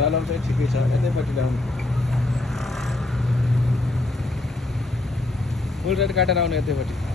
कलम चाहिँ ठिकै छ यतैपट्टि ल्याउनु फुल रेड काटेर आउनु यतैपट्टि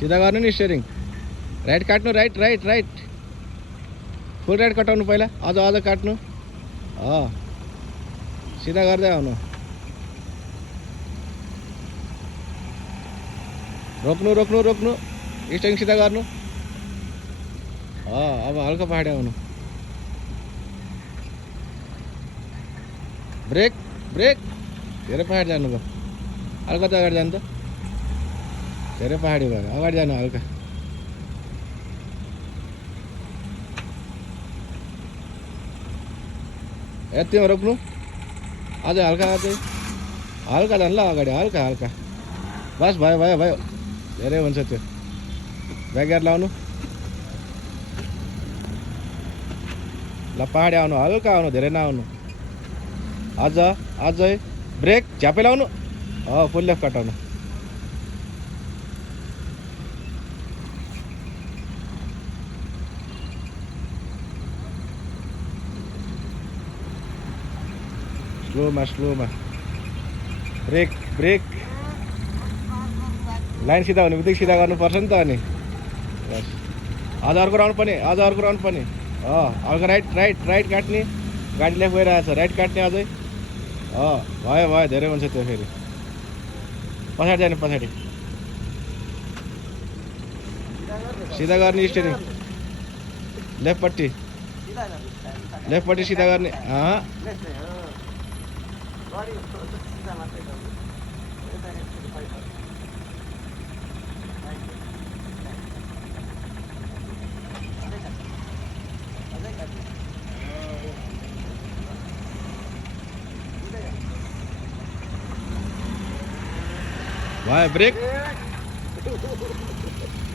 सीधा गर्नु नि स्टियरिङ राइट काट्नु राइट राइट राइट फुल राइट कटाउनु पहिला अझ अझ काट्नु सीधा गर्दै आउनु रोक्नु रोक्नु रोक्नु स्टियरिङ सीधा गर्नु अब हल्का पहाडी आउनु ब्रेक ब्रेक धेरै पहाडी जानुभयो हल्का त अगाडि जानु त धेरै पहाडी भयो अगाडि जानु हल्का यतिमा रोक्नु अझै हल्का अझै हल्का जानु ल अगाडि हल्का हल्का बस भयो भयो भयो धेरै हुन्छ त्यो ब्याकगियर लाउनु ल पहाडी आउनु हल्का आउनु धेरै नआउनु अझ अझै ब्रेक झ्यापै लाउनु फुल लेफ्ट कटाउनु स्लोमा ब्रेक ब्रेक लाइन सिधा हुने बित्तिकै सिधा गर्नुपर्छ नि त अनि बस अझ अर्को राउन्ड पनि अझ अर्को राउन्ड पनि हल्का राइट राइट राइट काट्ने गाडी लेफ्ट गइरहेको छ राइट काट्ने अझै भयो भयो धेरै हुन्छ त्यो फेरि पछाडि जाने पछाडि सिधा गर्ने स्टियरिङ लेफ्टपट्टि सिधा गर्ने भयो ब्रेक